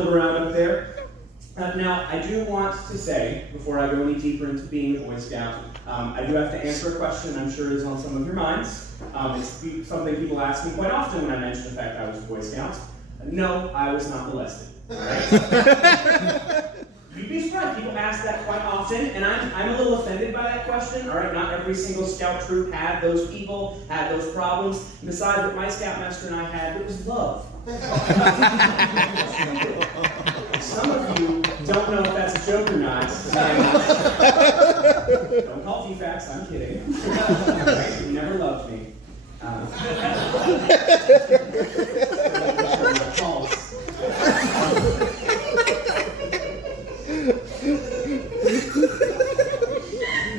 around up there. Now, I do want to say, before I go any deeper into being a Boy Scout, I do have to answer a question I'm sure is on some of your minds. It's something people ask me quite often when I mention the fact I was a Boy Scout. No, I was not molested. Right? You'd be surprised. People ask that quite often, and I'm a little offended by that question. All right, not every single scout troop had those people, had those problems. And besides what my scoutmaster and I had, it was love. Some of you don't know if that's a joke or not. Don't call T-Facts, I'm kidding. You never loved me.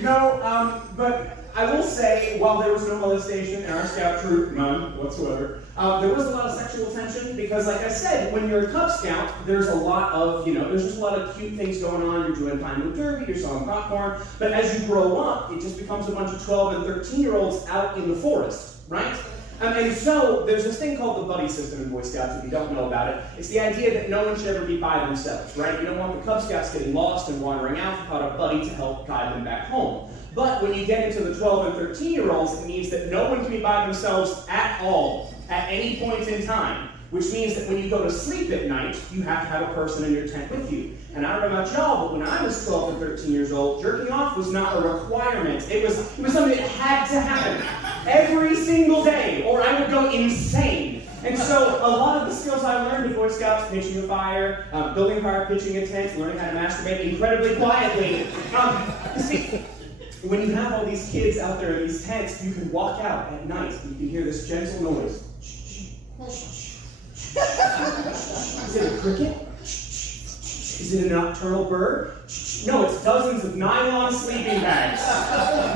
No, but I will say, while there was no molestation in our scout troop, none whatsoever, there was a lot of sexual tension because, like I said, when you're a Cub Scout, there's a lot of, there's just a lot of cute things going on. You're doing Pinewood Derby, you're selling popcorn, but as you grow up, it just becomes a bunch of 12 and 13-year-olds out in the forest, right? And so, there's this thing called the buddy system in Boy Scouts, if you don't know about it. It's the idea that no one should ever be by themselves, right? You don't want the Cub Scouts getting lost and wandering out without a buddy to help guide them back home. But when you get into the 12 and 13-year-olds, it means that no one can be by themselves at all, at any point in time. Which means that when you go to sleep at night, you have to have a person in your tent with you. And I don't know about y'all, but when I was 12 and 13 years old, jerking off was not a requirement. It was something that had to happen every single day, or I would go insane. And so a lot of the skills I learned in Boy Scouts, pitching a fire, building a fire, pitching a tent, learning how to masturbate incredibly quietly. See, when you have all these kids out there in these tents, you can walk out at night and you can hear this gentle noise. Is it a cricket? Is it a nocturnal bird? No, it's dozens of nylon sleeping bags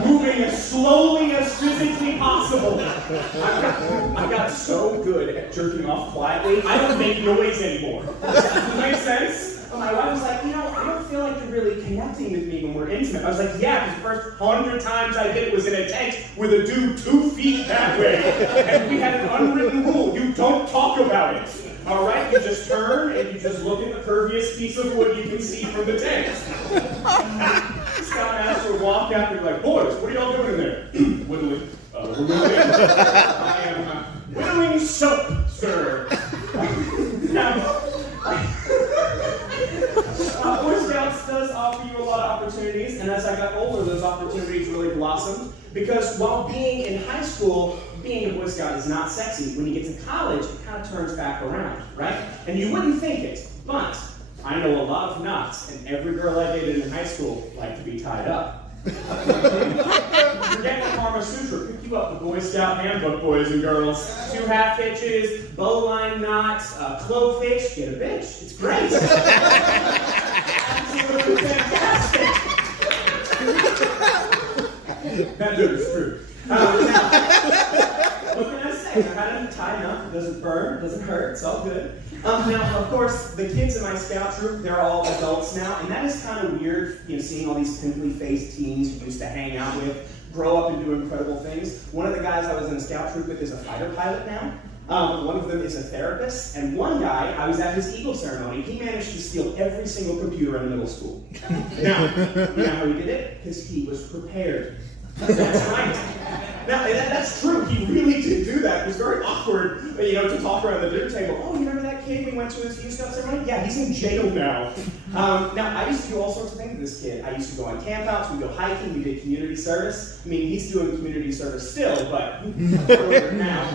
moving as slowly as physically possible. I got so good at jerking off quietly, I don't make noise anymore. Does that make sense? My wife was like, I don't feel like you're really connecting with me when we're intimate. I was like, yeah, because the first 100 times I did it was in a tent with a dude 2 feet that way. And we had an unwritten rule, you don't talk about it. All right, you just turn and you just look at the curviest piece of wood you can see from the tent. Scoutmaster would walk out and be like, boys, what are y'all doing in there? Whittling. We're whittling. I am whittling soap, sir. Now, Boy Scouts does offer you a lot of opportunities, and as I got older, those opportunities really blossomed. Because while being in high school, being a Boy Scout is not sexy, when you get to college, it kind of turns back around, right? And you wouldn't think it, but I know a lot of knots, and every girl I dated in high school liked to be tied up. Forget the Karma Sutra, pick you up the Boy Scout handbook, boys and girls. 2 half hitches, bowline knots, clovefish, get a bitch. It's great. Absolutely fantastic. That joke is true. Now, what can I say? I had them tied up. It doesn't burn, it doesn't hurt. It's all good. Now, of course, the kids in my scout troop, they're all adults now, and that is kind of weird, seeing all these pimply faced teens you used to hang out with grow up and do incredible things. One of the guys I was in a scout troop with is a fighter pilot now. One of them is a therapist, and one guy, I was at his Eagle ceremony, he managed to steal every single computer in middle school. Now, you know how he did it? Because he was prepared. That's right. Now, that's true. He really did do that. It was very awkward, to talk around the dinner table. Oh, you remember that kid we went to his youth stuff ceremony? Yeah, he's in jail now. Now, I used to do all sorts of things with this kid. I used to go on campouts, we'd go hiking, we did community service. I mean, he's doing community service still, but over now.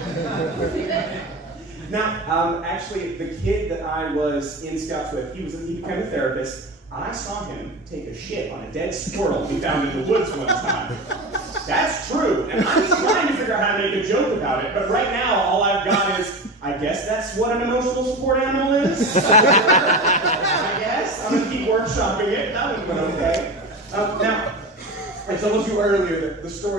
Now, actually, the kid that I was in Scouts with, he became a therapist. I saw him take a shit on a dead squirrel we found in the woods one time. That's true, and I'm trying to figure out how to make a joke about it, but right now, all I've got is, I guess that's what an emotional support animal is? I guess. I'm going to keep workshopping it. That one went okay. Now, I told you earlier that the story